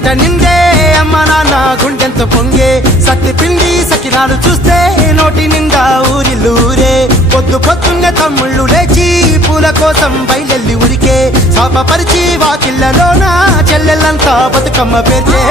ఇంట నిండే అమ్మ నాన్న గుండెంత పొంగే సత్తి పిండి సకినాలు చూస్తే నోటి నిండా ఊరిల్లూరే పొద్దు పొద్దున్నే తమ్ముళ్ళు లేచి పూల కోసం బయలెల్లి ఉరికే శాపపరిచి వాకిళ్ళలోన చెల్లెళ్ళంతా బతుకమ్మ పేర్చే